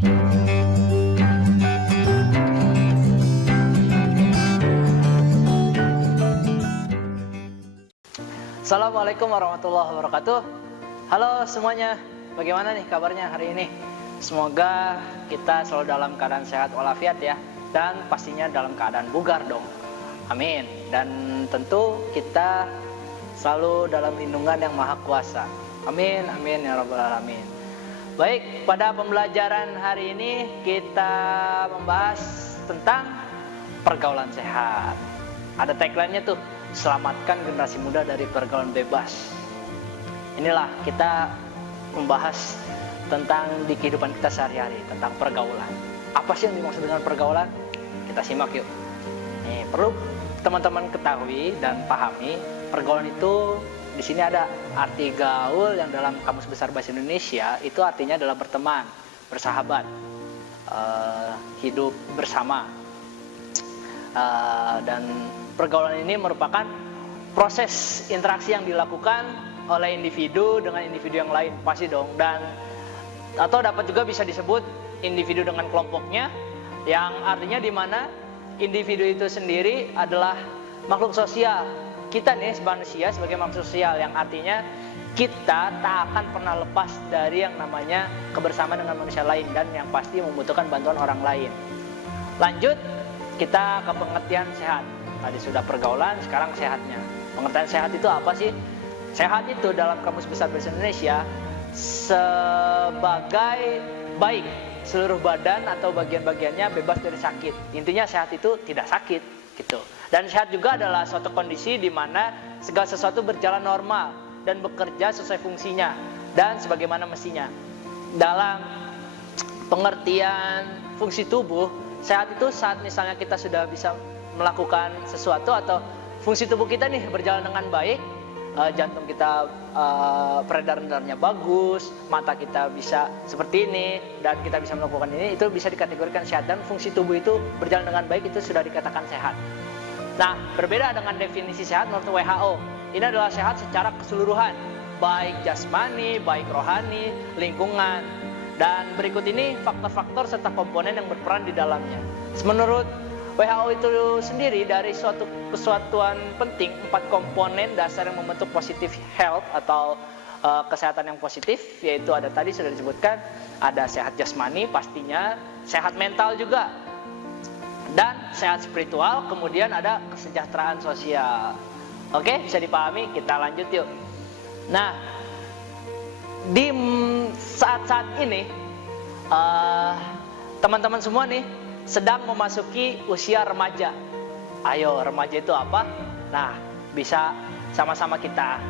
Assalamualaikum warahmatullahi wabarakatuh. Halo semuanya, bagaimana nih kabarnya hari ini? Semoga kita selalu dalam keadaan sehat walafiat ya, dan pastinya dalam keadaan bugar dong. Amin. Dan tentu kita selalu dalam lindungan yang maha kuasa. Amin, amin ya rabbal alamin. Baik, pada pembelajaran hari ini kita membahas tentang pergaulan sehat. Ada tagline-nya tuh, selamatkan generasi muda dari pergaulan bebas. Inilah kita membahas tentang di kehidupan kita sehari-hari, tentang pergaulan. Apa sih yang dimaksud dengan pergaulan? Kita simak yuk. Nih, perlu teman-teman ketahui dan pahami, pergaulan itu di sini ada arti gaul yang dalam Kamus Besar Bahasa Indonesia itu artinya adalah berteman, bersahabat, hidup bersama. Dan pergaulan ini merupakan proses interaksi yang dilakukan oleh individu dengan individu yang lain, pasti dong. Dan atau dapat juga bisa disebut individu dengan kelompoknya, yang artinya di mana individu itu sendiri adalah makhluk sosial. Kita nih manusia sebagai makhluk sosial, yang artinya kita tak akan pernah lepas dari yang namanya kebersamaan dengan manusia lain, dan yang pasti membutuhkan bantuan orang lain. Lanjut, kita ke pengertian sehat. Tadi sudah pergaulan, sekarang sehatnya. Pengertian sehat itu apa sih? Sehat itu dalam Kamus Besar Bahasa Indonesia sebagai baik, seluruh badan atau bagian-bagiannya bebas dari sakit. Intinya sehat itu tidak sakit gitu. Dan sehat juga adalah suatu kondisi di mana segala sesuatu berjalan normal dan bekerja sesuai fungsinya dan sebagaimana mestinya. Dalam pengertian fungsi tubuh, sehat itu saat misalnya kita sudah bisa melakukan sesuatu atau fungsi tubuh kita nih berjalan dengan baik, jantung kita peredaran darahnya bagus, mata kita bisa seperti ini, dan kita bisa melakukan ini, itu bisa dikategorikan sehat. Dan fungsi tubuh itu berjalan dengan baik, itu sudah dikatakan sehat. Nah, berbeda dengan definisi sehat menurut WHO. Ini adalah sehat secara keseluruhan, baik jasmani, baik rohani, lingkungan. Dan berikut ini faktor-faktor serta komponen yang berperan di dalamnya. Menurut WHO itu sendiri, dari suatu kesatuan penting, 4 komponen dasar yang membentuk positive health atau kesehatan yang positif, yaitu ada tadi sudah disebutkan, ada sehat jasmani pastinya, sehat mental juga, dan sehat spiritual, kemudian ada kesejahteraan sosial. Oke, bisa dipahami? Kita lanjut yuk. Nah, di saat-saat ini teman-teman semua nih sedang memasuki usia remaja. Ayo, remaja itu apa? Nah, bisa sama-sama kita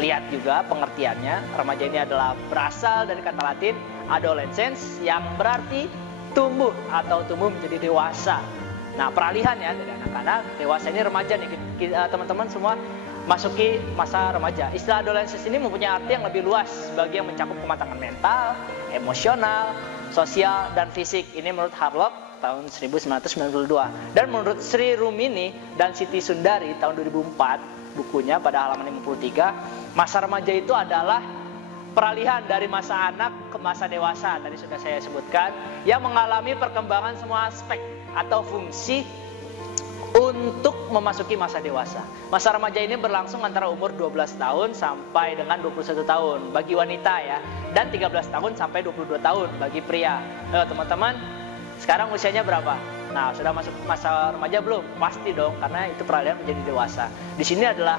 lihat juga pengertiannya. Remaja ini adalah berasal dari kata Latin adolescens, yang berarti tumbuh atau tumbuh menjadi dewasa. Nah, peralihan ya dari anak-anak dewasa, ini remaja nih. Teman-teman semua masuki masa remaja. Istilah adolescens ini mempunyai arti yang lebih luas bagi yang mencakup kematangan mental, emosional, sosial, dan fisik. Ini menurut Harlock tahun 1992. Dan menurut Sri Rumini dan Siti Sundari tahun 2004, bukunya pada halaman 53, masa remaja itu adalah peralihan dari masa anak ke masa dewasa, tadi sudah saya sebutkan, yang mengalami perkembangan semua aspek atau fungsi untuk memasuki masa dewasa. Masa remaja ini berlangsung antara umur 12 tahun sampai dengan 21 tahun bagi wanita ya, dan 13 tahun sampai 22 tahun bagi pria. Teman-teman, sekarang usianya berapa? Nah, sudah masuk masa remaja belum? Pasti dong, karena itu peralihan menjadi dewasa. Di sini adalah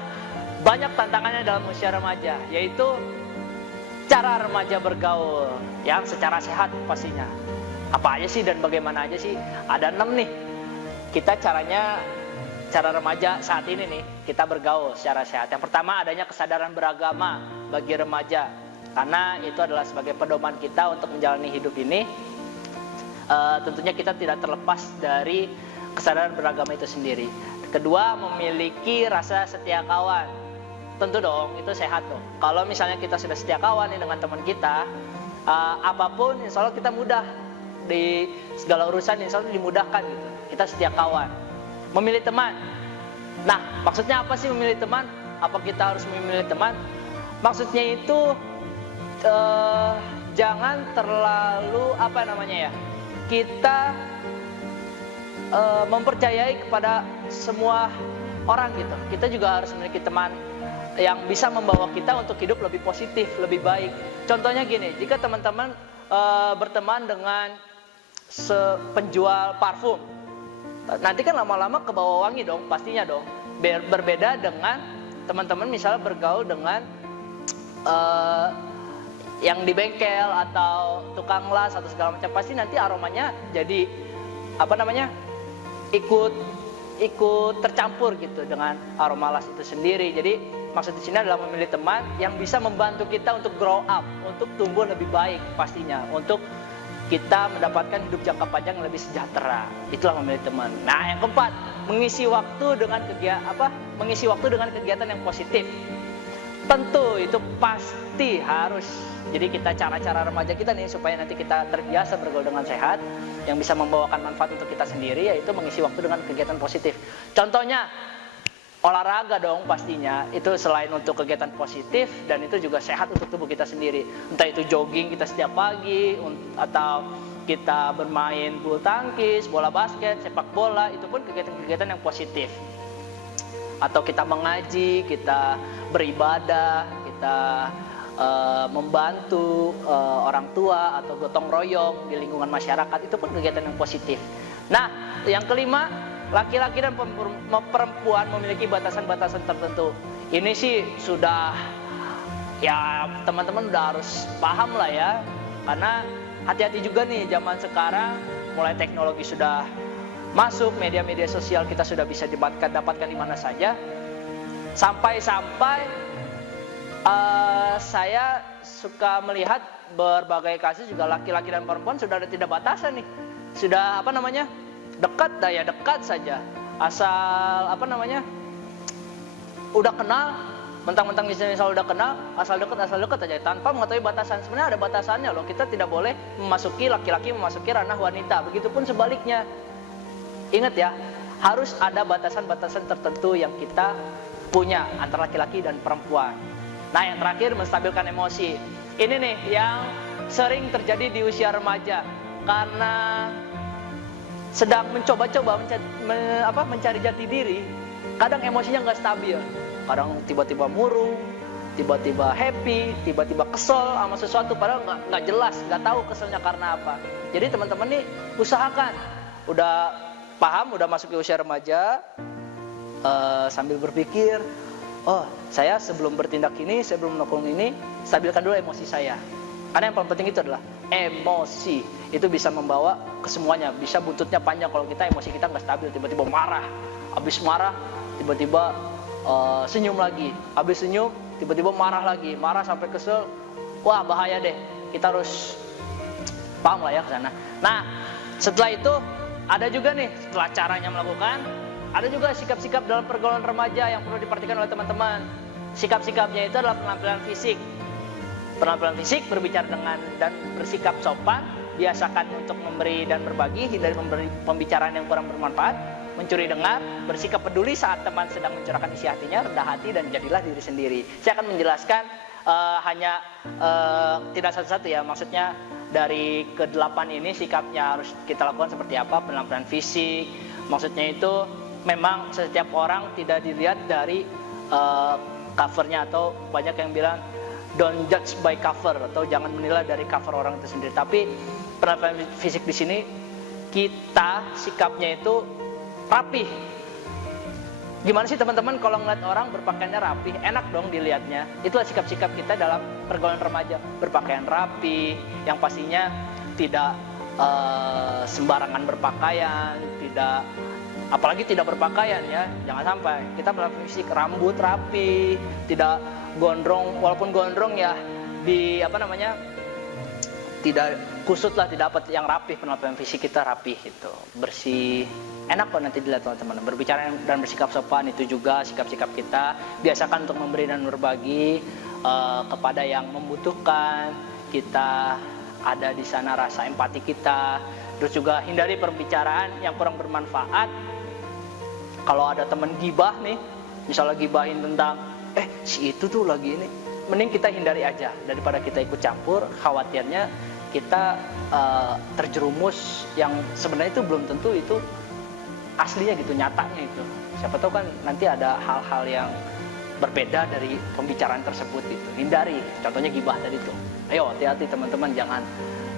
banyak tantangannya dalam usia remaja, yaitu cara remaja bergaul yang secara sehat pastinya. Apa aja sih dan bagaimana aja sih? Ada 6 nih. Cara remaja saat ini nih, kita bergaul secara sehat. Yang pertama, adanya kesadaran beragama bagi remaja, karena itu adalah sebagai pedoman kita untuk menjalani hidup ini. Tentunya kita tidak terlepas dari kesadaran beragama itu sendiri. Kedua, memiliki rasa setia kawan. Tentu dong, itu sehat dong. Kalau misalnya kita sudah setia kawan nih dengan teman kita, apapun insya Allah kita mudah. Di segala urusan insya Allah dimudahkan gitu. Kita setia kawan. Memilih teman. Nah, maksudnya apa sih memilih teman? Apa kita harus memilih teman? Maksudnya itu jangan terlalu apa namanya ya, kita mempercayai kepada semua orang gitu. Kita juga harus memiliki teman yang bisa membawa kita untuk hidup lebih positif, lebih baik. Contohnya gini, jika teman-teman berteman dengan penjual parfum, nanti kan lama-lama kebawa wangi dong, pastinya dong. Berbeda dengan teman-teman misalnya bergaul dengan yang di bengkel atau tukang las atau segala macam, pasti nanti aromanya jadi apa namanya, ikut tercampur gitu dengan aroma las itu sendiri. Jadi maksud di sini adalah memilih teman yang bisa membantu kita untuk grow up, untuk tumbuh lebih baik pastinya, untuk kita mendapatkan hidup jangka panjang yang lebih sejahtera. Itulah memilih teman. Nah, yang keempat, mengisi waktu dengan kegiatan yang positif. Tentu itu pasti harus. Jadi kita cara-cara remaja kita nih supaya nanti kita terbiasa bergaul dengan sehat, yang bisa membawakan manfaat untuk kita sendiri, yaitu mengisi waktu dengan kegiatan positif. Contohnya olahraga dong pastinya. Itu selain untuk kegiatan positif, dan itu juga sehat untuk tubuh kita sendiri. Entah itu jogging kita setiap pagi, atau kita bermain bulu tangkis, bola basket, sepak bola, itu pun kegiatan-kegiatan yang positif. Atau kita mengaji, kita beribadah, kita membantu orang tua atau gotong royong di lingkungan masyarakat, itu pun kegiatan yang positif. Nah, yang kelima, laki-laki dan perempuan memiliki batasan-batasan tertentu. Ini sih sudah, ya teman-teman udah harus paham lah ya, karena hati-hati juga nih zaman sekarang, mulai teknologi sudah masuk, media-media sosial kita sudah bisa dapatkan di mana saja. Sampai-sampai saya suka melihat berbagai kasus juga laki-laki dan perempuan sudah ada tidak batasan nih. Sudah dekat ya dekat saja. Asal udah kenal, mentang-mentang misalnya udah kenal, asal dekat aja tanpa mengetahui batasan. Sebenarnya ada batasannya loh. Kita tidak boleh laki-laki memasuki ranah wanita. Begitupun sebaliknya. Ingat ya, harus ada batasan-batasan tertentu yang kita punya antara laki-laki dan perempuan. Nah, yang terakhir, menstabilkan emosi. Ini nih yang sering terjadi di usia remaja, karena sedang mencoba-coba mencari jati diri. Kadang emosinya nggak stabil. Kadang tiba-tiba murung, tiba-tiba happy, tiba-tiba kesel sama sesuatu, padahal nggak jelas, nggak tahu keselnya karena apa. Jadi teman-teman nih usahakan, udah paham, udah masuk ke usia remaja, sambil berpikir, oh saya sebelum bertindak ini, sebelum melakukan ini, stabilkan dulu emosi saya. Karena yang paling penting itu adalah emosi. Itu bisa membawa ke semuanya. Bisa buntutnya panjang kalau emosi kita nggak stabil. Tiba-tiba marah, habis marah tiba-tiba senyum lagi, habis senyum tiba-tiba marah lagi, marah sampai kesel. Wah, bahaya deh. Kita harus paham lah ya ke sana. Nah, setelah itu ada juga nih, setelah caranya melakukan, ada juga sikap-sikap dalam pergaulan remaja yang perlu diperhatikan oleh teman-teman. Sikap-sikapnya itu adalah penampilan fisik. Penampilan fisik, berbicara dengan dan bersikap sopan, biasakan untuk memberi dan berbagi, hindari pembicaraan yang kurang bermanfaat, mencuri dengar, bersikap peduli saat teman sedang mencurahkan isi hatinya, rendah hati, dan jadilah diri sendiri. Saya akan menjelaskan tidak satu-satu ya, maksudnya dari ke-8 ini sikapnya harus kita lakukan seperti apa. Penampilan fisik, maksudnya itu memang setiap orang tidak dilihat dari covernya, atau banyak yang bilang don't judge by cover, atau jangan menilai dari cover orang itu sendiri. Tapi penampilan fisik di sini kita sikapnya itu rapih. Gimana sih teman-teman kalau ngeliat orang berpakaiannya rapih, enak dong dilihatnya. Itulah sikap-sikap kita dalam pergaulan remaja, berpakaian rapih, yang pastinya tidak sembarangan berpakaian, apalagi tidak berpakaian ya, jangan sampai kita penampilan fisik, rambut rapi, tidak gondrong, walaupun gondrong ya tidak kusut lah, tidak apa yang rapih. Penampilan fisik kita rapih gitu, bersih, enak kok nanti dilihat teman-teman. Berbicara dan bersikap sopan itu juga sikap-sikap kita. Biasakan untuk memberi dan berbagi kepada yang membutuhkan. Kita ada di sana, rasa empati kita. Terus juga hindari perbicaraan yang kurang bermanfaat. Kalau ada teman gibah nih, misalnya gibahin tentang si itu tuh lagi ini, mending kita hindari aja daripada kita ikut campur. Khawatirnya kita terjerumus yang sebenarnya itu belum tentu itu aslinya gitu, nyatanya itu. Siapa tahu kan nanti ada hal-hal yang berbeda dari pembicaraan tersebut gitu. Hindari, contohnya gibah tadi tuh. Ayo hati-hati teman-teman, jangan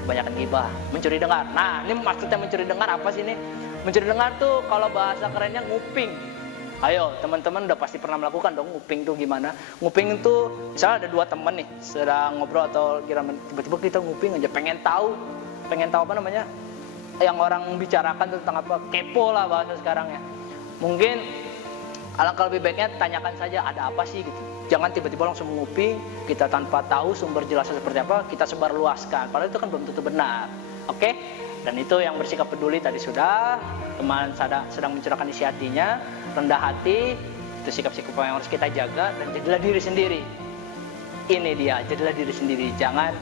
kebanyakan gibah. Mencuri dengar. Nah, ini maksudnya mencuri dengar apa sih ini? Mencuri dengar tuh kalau bahasa kerennya nguping. Ayo teman-teman udah pasti pernah melakukan dong. Nguping tuh gimana? Nguping tuh misalnya ada dua teman nih sedang ngobrol atau tiba-tiba kita nguping aja, pengen tahu apa namanya yang orang bicarakan tentang apa, kepo lah bahasa sekarang ya. Mungkin alangkah lebih baiknya tanyakan saja ada apa sih gitu. Jangan tiba-tiba langsung menguping, kita tanpa tahu sumber jelasnya seperti apa, kita sebar luaskan. Padahal itu kan belum tentu benar. Oke? Dan itu yang bersikap peduli tadi sudah, teman sedang mencurahkan isi hatinya, rendah hati, itu sikap-sikap yang harus kita jaga, dan jadilah diri sendiri. Ini dia, jadilah diri sendiri, jangan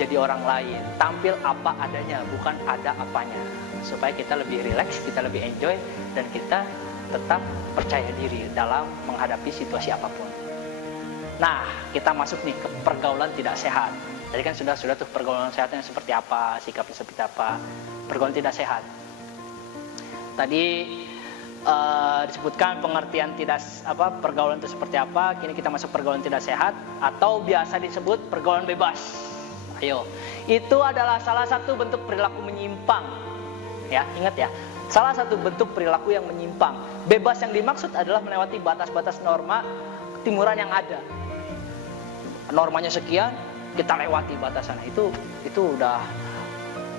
jadi orang lain. Tampil apa adanya, bukan ada apanya. Supaya kita lebih rileks, kita lebih enjoy, dan kita tetap percaya diri dalam menghadapi situasi apapun. Nah, kita masuk nih ke pergaulan tidak sehat. Tadi kan sudah tuh pergaulan sehatnya seperti apa, sikapnya seperti apa, pergaulan tidak sehat. Tadi disebutkan pengertian pergaulan itu seperti apa. Kini kita masuk pergaulan tidak sehat atau biasa disebut pergaulan bebas. Ayo, itu adalah salah satu bentuk perilaku menyimpang. Ya, ingat ya, salah satu bentuk perilaku yang menyimpang. Bebas yang dimaksud adalah melewati batas-batas norma ketimuran yang ada. Normanya sekian, kita lewati batasan itu udah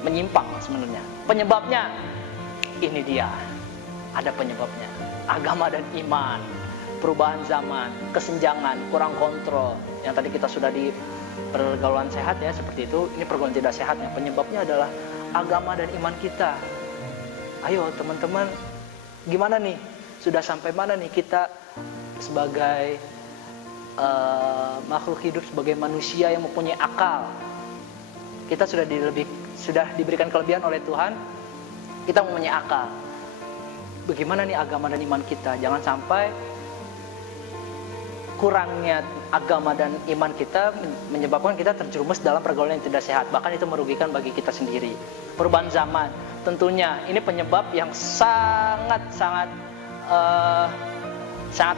menyimpang sebenarnya. Penyebabnya ini dia, ada penyebabnya. Agama dan iman, perubahan zaman, kesenjangan, kurang kontrol. Yang tadi kita sudah di pergaulan sehat ya seperti itu. Ini pergaulan tidak sehatnya. Penyebabnya adalah agama dan iman kita. Ayo teman-teman, gimana nih? Sudah sampai mana nih kita sebagai makhluk hidup, sebagai manusia yang mempunyai akal? Kita sudah diberikan kelebihan oleh Tuhan. Kita mempunyai akal. Bagaimana nih agama dan iman kita? Jangan sampai kurangnya agama dan iman kita menyebabkan kita terjerumus dalam pergaulan yang tidak sehat. Bahkan itu merugikan bagi kita sendiri. Perubahan zaman, tentunya ini penyebab yang sangat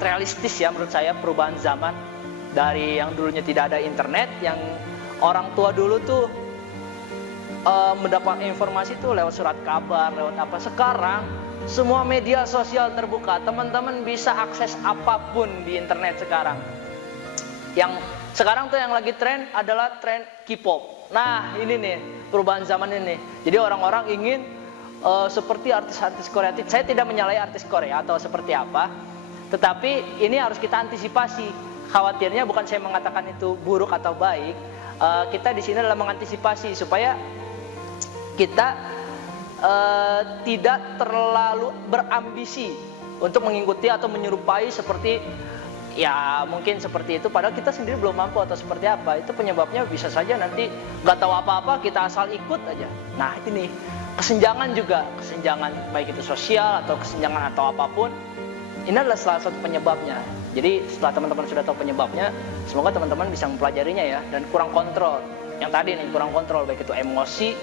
realistis ya menurut saya. Perubahan zaman dari yang dulunya tidak ada internet, yang orang tua dulu tuh mendapat informasi tuh lewat surat kabar, lewat apa. Sekarang semua media sosial terbuka, teman-teman bisa akses apapun di internet sekarang. Yang sekarang tuh yang lagi tren adalah tren K-pop. Nah ini nih perubahan zaman ini. Jadi orang-orang ingin seperti artis-artis Korea. Saya tidak menyalahi artis Korea atau seperti apa, tetapi ini harus kita antisipasi. Khawatirnya bukan saya mengatakan itu buruk atau baik. Kita di sini adalah mengantisipasi supaya kita tidak terlalu berambisi untuk mengikuti atau menyerupai seperti ya mungkin seperti itu, padahal kita sendiri belum mampu atau seperti apa. Itu penyebabnya bisa saja nanti nggak tahu apa-apa, kita asal ikut aja. Nah ini kesenjangan juga, kesenjangan baik itu sosial atau kesenjangan atau apapun, ini adalah salah satu penyebabnya. Jadi setelah teman-teman sudah tahu penyebabnya, semoga teman-teman bisa mempelajarinya ya. Dan kurang kontrol, yang tadi nih kurang kontrol baik itu emosi,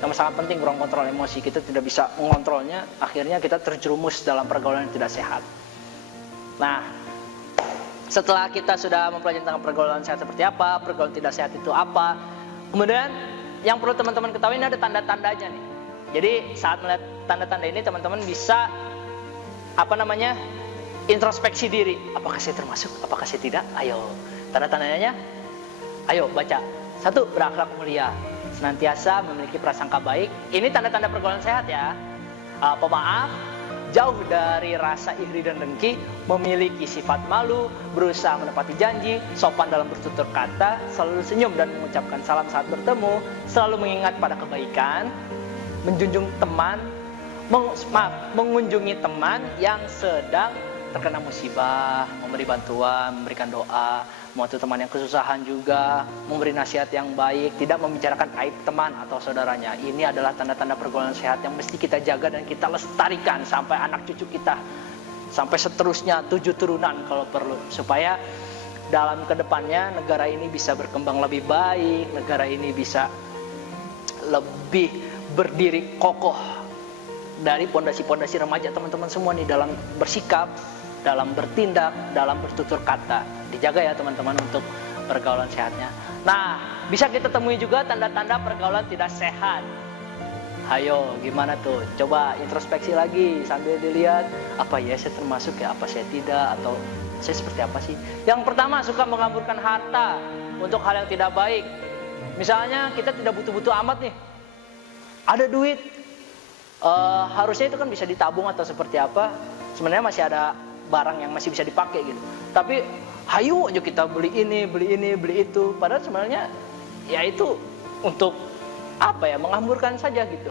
yang sangat penting, kurang kontrol emosi, kita tidak bisa mengontrolnya, akhirnya kita terjerumus dalam pergaulan yang tidak sehat. Nah, setelah kita sudah mempelajari tentang pergaulan sehat seperti apa, pergaulan tidak sehat itu apa, kemudian yang perlu teman-teman ketahui ini ada tanda-tandanya nih. Jadi saat melihat tanda-tanda ini, teman-teman bisa introspeksi diri. Apakah saya termasuk? Apakah saya tidak? Ayo, tanda-tandanya, ayo baca. 1, berakhlak mulia, senantiasa memiliki prasangka baik. Ini tanda-tanda pergaulan sehat ya. Pemaaf, jauh dari rasa iri dan dengki, memiliki sifat malu, berusaha menepati janji, sopan dalam bertutur kata, selalu senyum dan mengucapkan salam saat bertemu, selalu mengingat pada kebaikan, mengunjungi teman yang sedang terkena musibah, memberi bantuan, memberikan doa, membantu teman yang kesusahan juga, memberi nasihat yang baik, tidak membicarakan aib teman atau saudaranya. Ini adalah tanda-tanda pergaulan sehat yang mesti kita jaga dan kita lestarikan sampai anak cucu kita, sampai seterusnya 7 turunan kalau perlu, supaya dalam kedepannya negara ini bisa berkembang lebih baik, negara ini bisa lebih berdiri kokoh dari pondasi-pondasi remaja teman-teman semua nih, dalam bersikap, dalam bertindak, dalam bertutur kata. Dijaga ya teman-teman untuk pergaulan sehatnya. Nah, bisa kita temui juga tanda-tanda pergaulan tidak sehat. Ayo, gimana tuh? Coba introspeksi lagi sambil dilihat, apa ya saya termasuk ya, apa saya tidak, atau saya seperti apa sih? Yang pertama, suka mengamburkan harta untuk hal yang tidak baik. Misalnya kita tidak butuh-butuh amat nih, ada duit, harusnya itu kan bisa ditabung atau seperti apa. Sebenarnya masih ada barang yang masih bisa dipakai gitu. Tapi hayu aja kita beli ini, beli itu. Padahal sebenarnya ya itu untuk apa ya, menghamburkan saja gitu.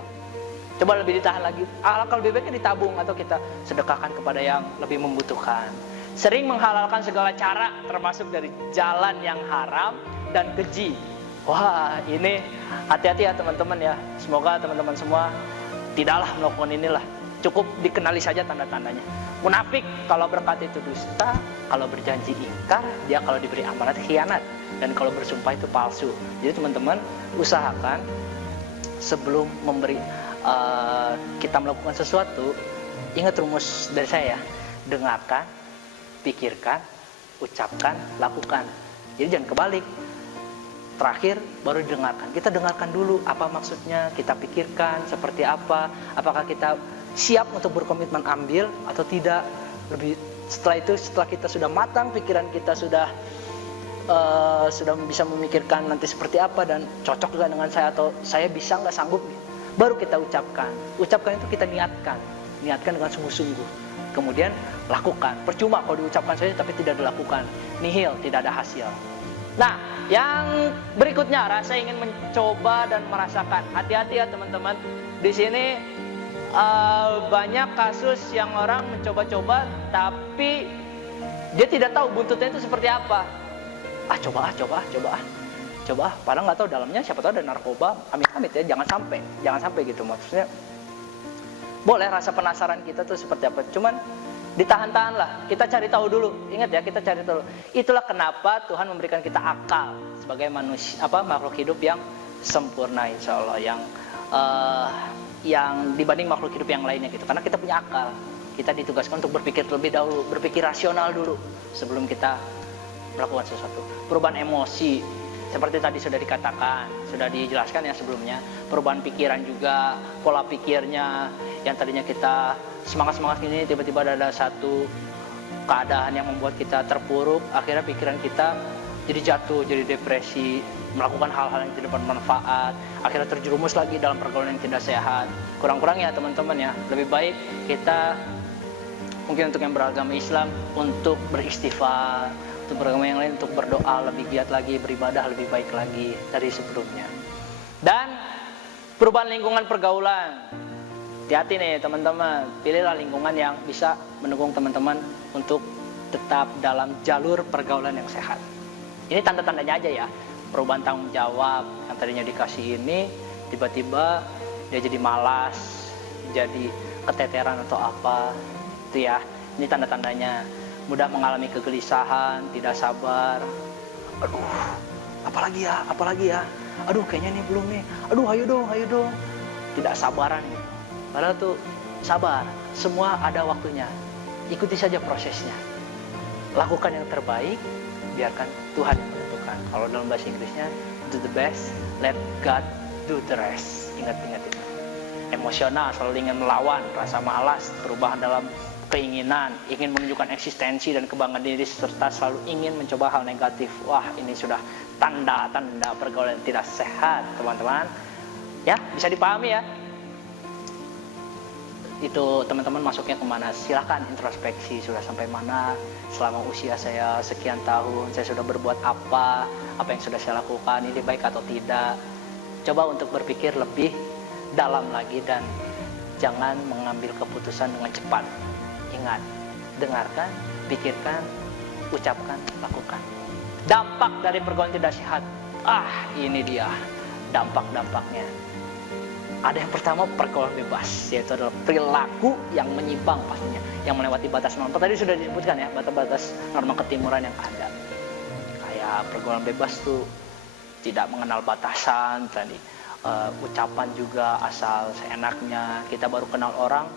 Coba lebih ditahan lagi. Alangkah lebih baiknya ditabung atau kita sedekahkan kepada yang lebih membutuhkan. Sering menghalalkan segala cara, termasuk dari jalan yang haram dan keji. Wah, ini hati-hati ya teman-teman ya. Semoga teman-teman semua tidaklah melakukan inilah. Cukup dikenali saja tanda-tandanya. Munafik kalau berkata itu dusta, kalau berjanji ingkar, dia kalau diberi amanat khianat, dan kalau bersumpah itu palsu. Jadi teman-teman usahakan sebelum kita melakukan sesuatu, ingat rumus dari saya, dengarkan, pikirkan, ucapkan, lakukan. Jadi jangan kebalik. Terakhir baru didengarkan. Kita dengarkan dulu apa maksudnya, kita pikirkan seperti apa, apakah kita siap untuk berkomitmen ambil atau tidak. Setelah itu, setelah kita sudah matang, pikiran kita sudah bisa memikirkan nanti seperti apa dan cocok juga dengan saya atau saya bisa nggak sanggup, baru kita ucapkan. Ucapkan itu kita niatkan dengan sungguh-sungguh. Kemudian lakukan. Percuma kalau diucapkan saja tapi tidak dilakukan, nihil, tidak ada hasil. Nah, yang berikutnya, rasa ingin mencoba dan merasakan. Hati-hati ya teman-teman. Di sini banyak kasus yang orang mencoba-coba tapi dia tidak tahu buntutnya itu seperti apa. Coba. Padahal nggak tahu dalamnya, siapa tahu ada narkoba. Amit-amit ya, jangan sampai gitu. Maksudnya boleh rasa penasaran kita tuh seperti apa. Cuman ditahan-tahan lah, kita cari tahu dulu. Ingat ya, kita cari tahu. Itulah kenapa Tuhan memberikan kita akal sebagai manusia, makhluk hidup yang sempurna, insya Allah, yang dibanding makhluk hidup yang lainnya gitu. Karena kita punya akal, kita ditugaskan untuk berpikir terlebih dahulu, berpikir rasional dulu sebelum kita melakukan sesuatu. Perubahan emosi, seperti tadi sudah dikatakan, sudah dijelaskan ya sebelumnya. Perubahan pikiran juga, pola pikirnya yang tadinya kita semangat ini tiba-tiba ada satu keadaan yang membuat kita terpuruk, akhirnya pikiran kita jadi jatuh, jadi depresi, melakukan hal-hal yang tidak bermanfaat, akhirnya terjerumus lagi dalam pergaulan yang tidak sehat. Kurang-kurang ya teman-teman ya, lebih baik kita mungkin untuk yang beragama Islam untuk beristighfar, untuk beragama yang lain untuk berdoa lebih giat lagi, beribadah lebih baik lagi dari sebelumnya. Dan perubahan lingkungan pergaulan. Hati-hati nih teman-teman, pilihlah lingkungan yang bisa mendukung teman-teman untuk tetap dalam jalur pergaulan yang sehat. Ini tanda-tandanya aja ya, perubahan tanggung jawab yang tadinya dikasih ini, tiba-tiba dia jadi malas, jadi keteteran atau apa, itu ya, ini tanda-tandanya. Mudah mengalami kegelisahan, tidak sabar, aduh, apalagi ya, aduh kayaknya ini belum nih, aduh hayu dong, tidak sabaran nih. Padahal tuh sabar, semua ada waktunya. Ikuti saja prosesnya. Lakukan yang terbaik, biarkan Tuhan yang menentukan. Kalau dalam bahasa Inggrisnya, do the best, let God do the rest. Ingat itu. Emosional, selalu ingin melawan, rasa malas, perubahan dalam keinginan, ingin menunjukkan eksistensi dan kebanggaan diri, serta selalu ingin mencoba hal negatif. Wah, ini sudah tanda-tanda pergaulan tidak sehat, teman-teman. Ya, bisa dipahami ya. Itu teman-teman masuknya kemana, silahkan introspeksi, sudah sampai mana selama usia saya sekian tahun, saya sudah berbuat apa yang sudah saya lakukan, ini baik atau tidak. Coba untuk berpikir lebih dalam lagi dan jangan mengambil keputusan dengan cepat. Ingat, dengarkan, pikirkan, ucapkan, lakukan. Dampak dari pergaulan tidak sehat, ini dia dampak-dampaknya. Ada yang pertama, pergaulan bebas, yaitu adalah perilaku yang menyimpang pastinya, yang melewati batas norma. Tadi sudah disebutkan ya, batas-batas norma ketimuran yang ada. ya pergaulan bebas tuh tidak mengenal batasan tadi. Ucapan juga asal seenaknya. Kita baru kenal orang,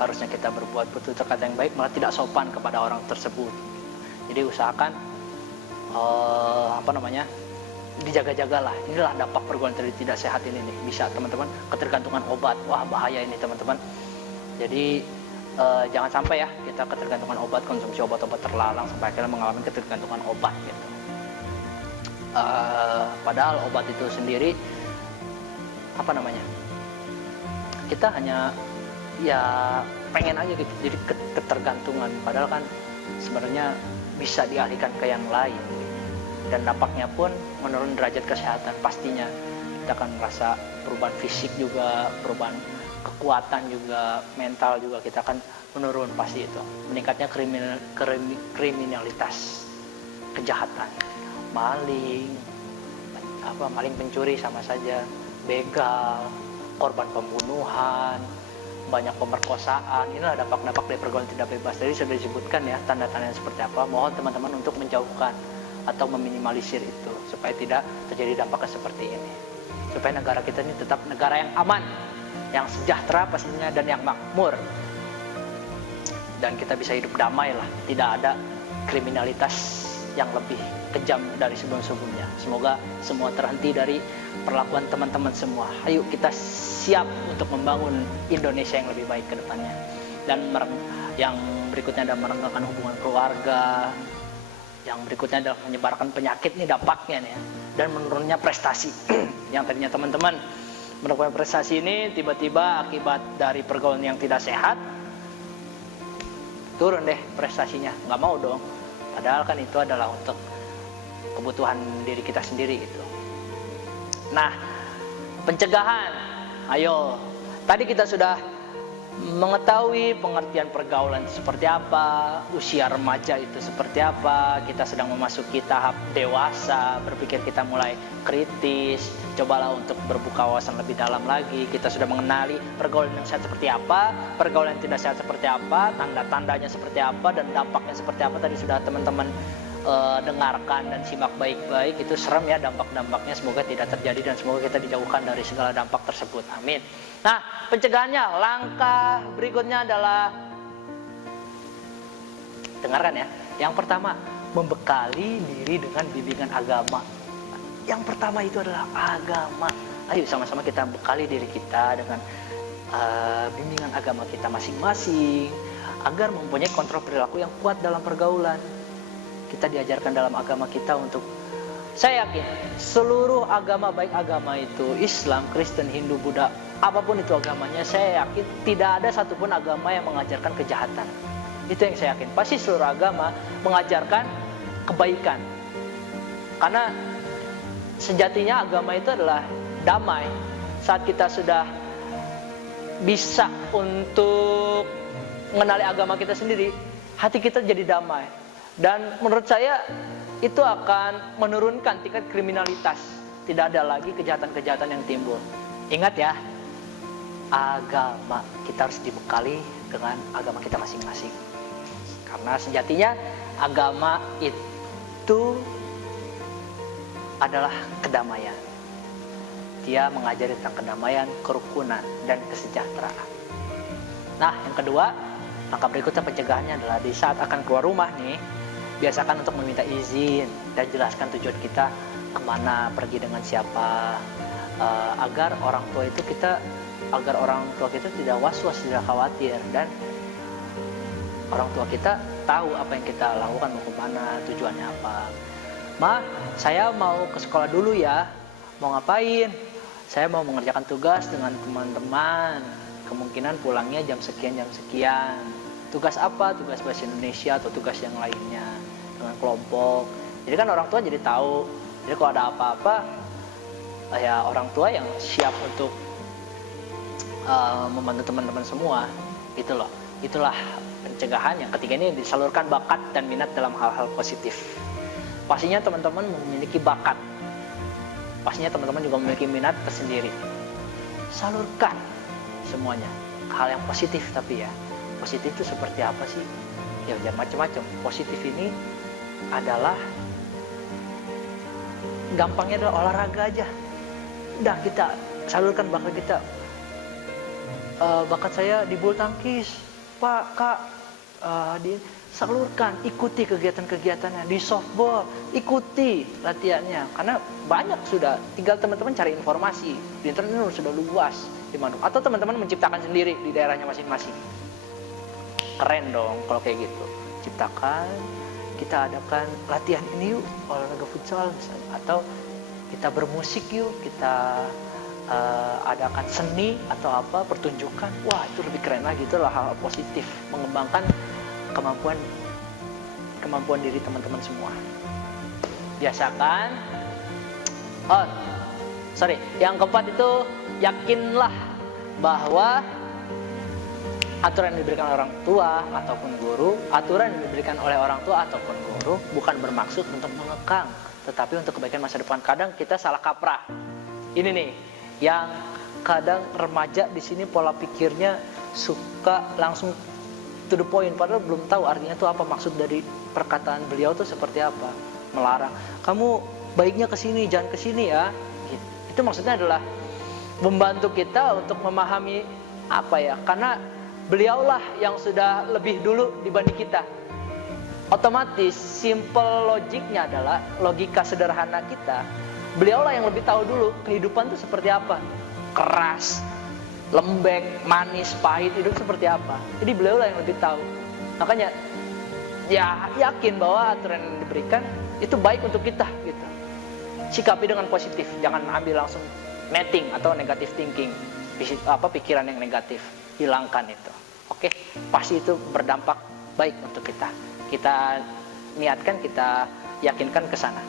harusnya kita berbuat bertutur kata yang baik, malah tidak sopan kepada orang tersebut. Jadi usahakan dijaga-jagalah. Inilah dampak pergaulan tidak sehat ini nih. Bisa teman-teman ketergantungan obat. Wah, bahaya ini teman-teman. Jadi jangan sampai ya kita ketergantungan obat, konsumsi obat-obat terlarang sampai akhirnya mengalami ketergantungan obat gitu. Padahal obat itu sendiri kita hanya ya pengen aja gitu jadi ketergantungan, padahal kan sebenarnya bisa dialihkan ke yang lain dan dampaknya pun menurun derajat kesehatan. Pastinya kita akan merasa perubahan fisik juga, perubahan kekuatan juga, mental juga kita akan menurun pasti itu. Meningkatnya kriminalitas, kejahatan, maling pencuri sama saja, begal, korban pembunuhan, banyak pemerkosaan. Inilah dampak-dampak dari pergaulan tidak bebas. Jadi sudah disebutkan ya tanda-tandanya seperti apa. Mohon teman-teman untuk menjauhkan atau meminimalisir itu supaya tidak terjadi dampaknya seperti ini. Supaya negara kita ini tetap negara yang aman, yang sejahtera pastinya, dan yang makmur. Dan kita bisa hidup damai lah, tidak ada kriminalitas yang lebih kejam dari sebelum-sebelumnya. Semoga semua terhenti dari perlakuan teman-teman semua. Ayo kita siap untuk membangun Indonesia yang lebih baik ke depannya. Dan yang berikutnya adalah merenggakan hubungan keluarga. Yang berikutnya adalah menyebarkan penyakit, nih dampaknya nih ya. Dan menurunnya prestasi. Yang tadinya teman-teman mendapatkan prestasi ini tiba-tiba akibat dari pergaulan yang tidak sehat turun deh prestasinya. Nggak mau dong. Padahal kan itu adalah untuk kebutuhan diri kita sendiri gitu. Nah, pencegahan. Ayo, tadi kita sudah mengetahui pengertian pergaulan seperti apa, usia remaja itu seperti apa, kita sedang memasuki tahap dewasa, berpikir kita mulai kritis, cobalah untuk berbuka wawasan lebih dalam lagi. Kita sudah mengenali pergaulan yang sehat seperti apa, pergaulan yang tidak sehat seperti apa, tanda-tandanya seperti apa, dan dampaknya seperti apa. Tadi sudah teman-teman dengarkan dan simak baik-baik. Itu serem ya dampak-dampaknya, semoga tidak terjadi dan semoga kita dijauhkan dari segala dampak tersebut, amin. Nah, pencegahannya, langkah berikutnya adalah, dengarkan ya, yang pertama, membekali diri dengan bimbingan agama. Yang pertama itu adalah agama. Ayo sama-sama kita bekali diri kita dengan bimbingan agama kita masing-masing agar mempunyai kontrol perilaku yang kuat dalam pergaulan. Kita diajarkan dalam agama kita untuk, saya yakin seluruh agama, baik agama itu Islam, Kristen, Hindu, Buddha, apapun itu agamanya, saya yakin tidak ada satupun agama yang mengajarkan kejahatan. Itu yang saya yakin. Pasti seluruh agama mengajarkan kebaikan. Karena sejatinya agama itu adalah damai. Saat kita sudah bisa untuk mengenali agama kita sendiri, hati kita jadi damai. Dan menurut saya itu akan menurunkan tingkat kriminalitas. Tidak ada lagi kejahatan-kejahatan yang timbul. Ingat ya, agama kita harus dibekali dengan agama kita masing-masing. Karena sejatinya agama itu adalah kedamaian. Dia mengajari tentang kedamaian, kerukunan, dan kesejahteraan. Nah, yang kedua, langkah berikutnya pencegahannya adalah di saat akan keluar rumah nih, biasakan untuk meminta izin dan jelaskan tujuan kita kemana, pergi dengan siapa, agar orang tua kita tidak was-was, tidak khawatir, dan orang tua kita tahu apa yang kita lakukan, mau kemana, tujuannya apa. Ma, saya mau ke sekolah dulu ya. Mau ngapain? Saya mau mengerjakan tugas dengan teman-teman. Kemungkinan pulangnya jam sekian, jam sekian. Tugas apa? Tugas bahasa Indonesia atau tugas yang lainnya dengan kelompok. Jadi kan orang tua jadi tahu. Jadi kalau ada apa-apa, ya orang tua yang siap untuk membantu teman-teman semua. Gitu loh. Itulah pencegahan. Yang ketiga ini disalurkan bakat dan minat dalam hal-hal positif. Pastinya teman-teman memiliki bakat. Pastinya teman-teman juga memiliki minat tersendiri. Salurkan semuanya. Hal yang positif tapi ya. Positif itu seperti apa sih? Ya jangan macam-macam. Positif ini adalah gampangnya adalah olahraga aja. Udah kita salurkan bakat kita. Bakat saya di bulu tangkis, Pak, Kak, salurkan, ikuti kegiatan-kegiatannya. Di softball, ikuti latihannya. Karena banyak sudah, tinggal teman-teman cari informasi. Di internet sudah luas di mana. Atau teman-teman menciptakan sendiri di daerahnya masing-masing. Keren dong kalau kayak gitu. Ciptakan, kita adakan latihan ini yuk, olahraga futsal misalnya. Atau kita bermusik yuk, kita adakan seni atau apa, pertunjukan. Wah, itu lebih keren lagi. Itu adalah hal positif, mengembangkan kemampuan diri teman-teman semua. Biasakan. Yang keempat itu, yakinlah bahwa aturan yang diberikan orang tua ataupun guru, aturan yang diberikan oleh orang tua ataupun guru bukan bermaksud untuk mengekang, tetapi untuk kebaikan masa depan. Kadang kita salah kaprah. Ini nih, yang kadang remaja di sini pola pikirnya suka langsung to the point, padahal belum tahu artinya itu apa, maksud dari perkataan beliau itu seperti apa. Melarang, kamu baiknya ke sini, jangan ke sini ya. Gitu. Itu maksudnya adalah membantu kita untuk memahami apa ya, karena beliaulah yang sudah lebih dulu dibanding kita. Otomatis simple logiknya adalah logika sederhana kita. Beliaulah yang lebih tahu dulu kehidupan itu seperti apa. Keras, lembek, manis, pahit, hidup seperti apa. Jadi beliaulah yang lebih tahu. Makanya ya yakin bahwa aturan yang diberikan itu baik untuk kita gitu. Sikapi dengan positif, jangan ambil langsung netting atau negative thinking. Pikiran yang negatif, hilangkan itu. Oke, pasti itu berdampak baik untuk kita. Kita niatkan, kita yakinkan ke sana.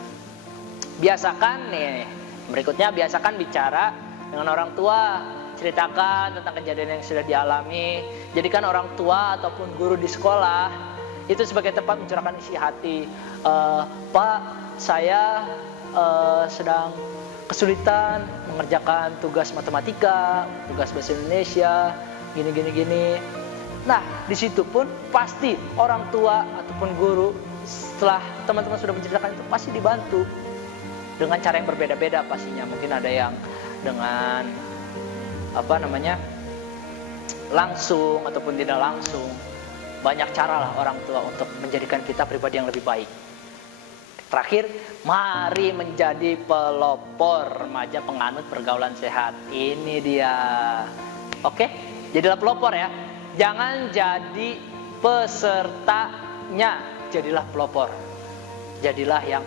Biasakan nih, berikutnya biasakan bicara dengan orang tua, ceritakan tentang kejadian yang sudah dialami. Jadikan orang tua ataupun guru di sekolah itu sebagai tempat mencurahkan isi hati. Pak, saya sedang kesulitan mengerjakan tugas matematika, tugas bahasa Indonesia, gini. Nah, di situ pun pasti orang tua ataupun guru setelah teman-teman sudah menceritakan itu pasti dibantu dengan cara yang berbeda-beda pastinya. Mungkin ada yang dengan langsung ataupun tidak langsung. Banyak cara lah orang tua untuk menjadikan kita pribadi yang lebih baik. Terakhir, mari menjadi pelopor remaja penganut pergaulan sehat. Ini dia. Oke, jadilah pelopor ya. Jangan jadi pesertanya, jadilah pelopor. Jadilah yang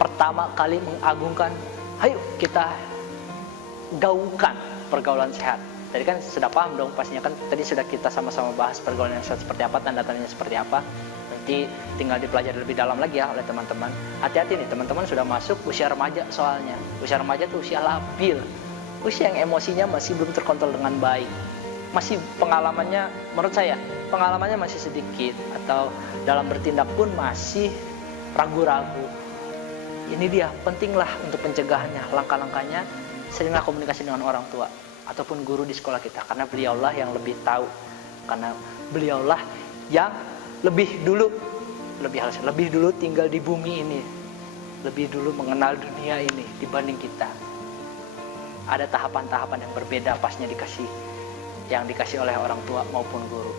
pertama kali mengagungkan. Ayo kita gaungkan pergaulan sehat. Tadi kan sudah paham dong pastinya kan, tadi sudah kita sama-sama bahas pergaulan yang sehat seperti apa, tanda-tandanya seperti apa. Nanti tinggal dipelajari lebih dalam lagi ya oleh teman-teman. Hati-hati nih, teman-teman sudah masuk usia remaja soalnya. Usia remaja itu usia labil. Usia yang emosinya masih belum terkontrol dengan baik. Masih pengalamannya, menurut saya, pengalamannya masih sedikit. Atau dalam bertindak pun masih ragu-ragu. Ini dia, pentinglah untuk pencegahannya. Langkah-langkahnya, seringlah komunikasi dengan orang tua ataupun guru di sekolah kita, karena beliaulah yang lebih tahu, karena beliaulah yang lebih dulu tinggal di bumi ini, lebih dulu mengenal dunia ini dibanding kita. Ada tahapan-tahapan yang berbeda pasnya yang dikasih oleh orang tua maupun guru.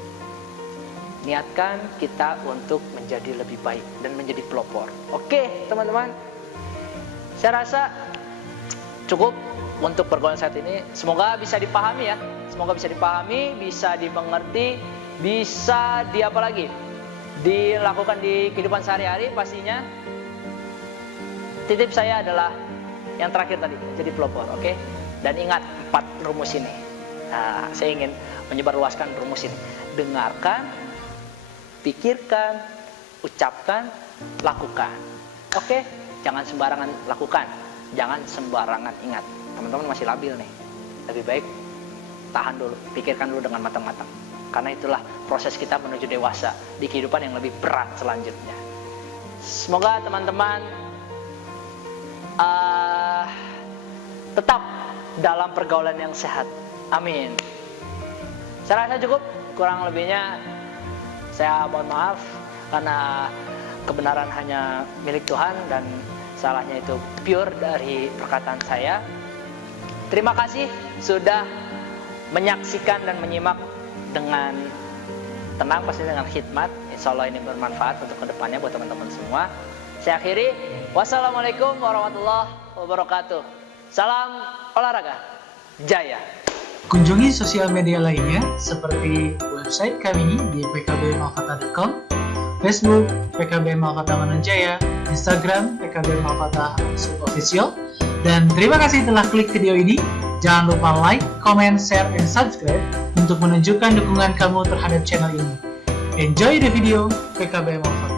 Niatkan kita untuk menjadi lebih baik dan menjadi pelopor. Oke teman-teman, saya rasa cukup untuk pergaulan sehat ini. Semoga bisa dipahami ya. Semoga bisa dipahami, bisa dimengerti, bisa dilakukan di kehidupan sehari-hari pastinya. Titip saya adalah yang terakhir tadi, jadi pelopor, oke? Dan ingat 4 rumus ini. Nah, saya ingin menyebarluaskan rumus ini. Dengarkan, pikirkan, ucapkan, lakukan. Oke? Jangan sembarangan lakukan, jangan sembarangan ingat. Teman-teman masih labil nih, lebih baik tahan dulu, pikirkan dulu dengan matang-matang. Karena itulah proses kita menuju dewasa di kehidupan yang lebih berat selanjutnya. Semoga teman-teman tetap dalam pergaulan yang sehat. Amin. Saya rasa cukup, kurang lebihnya saya mohon maaf karena kebenaran hanya milik Tuhan dan salahnya itu pure dari perkataan saya. Terima kasih sudah menyaksikan dan menyimak dengan tenang, pasti dengan khidmat. Insya Allah ini bermanfaat untuk kedepannya buat teman-teman semua. Saya akhiri, wassalamualaikum warahmatullahi wabarakatuh. Salam olahraga jaya. Kunjungi sosial media lainnya seperti website kami di pkbmalkata.com, Facebook PKB Malkata Mananjaya, Instagram PKB Malkata _official. Dan terima kasih telah klik video ini. Jangan lupa like, comment, share, and subscribe untuk menunjukkan dukungan kamu terhadap channel ini. Enjoy the video PKB Malkata.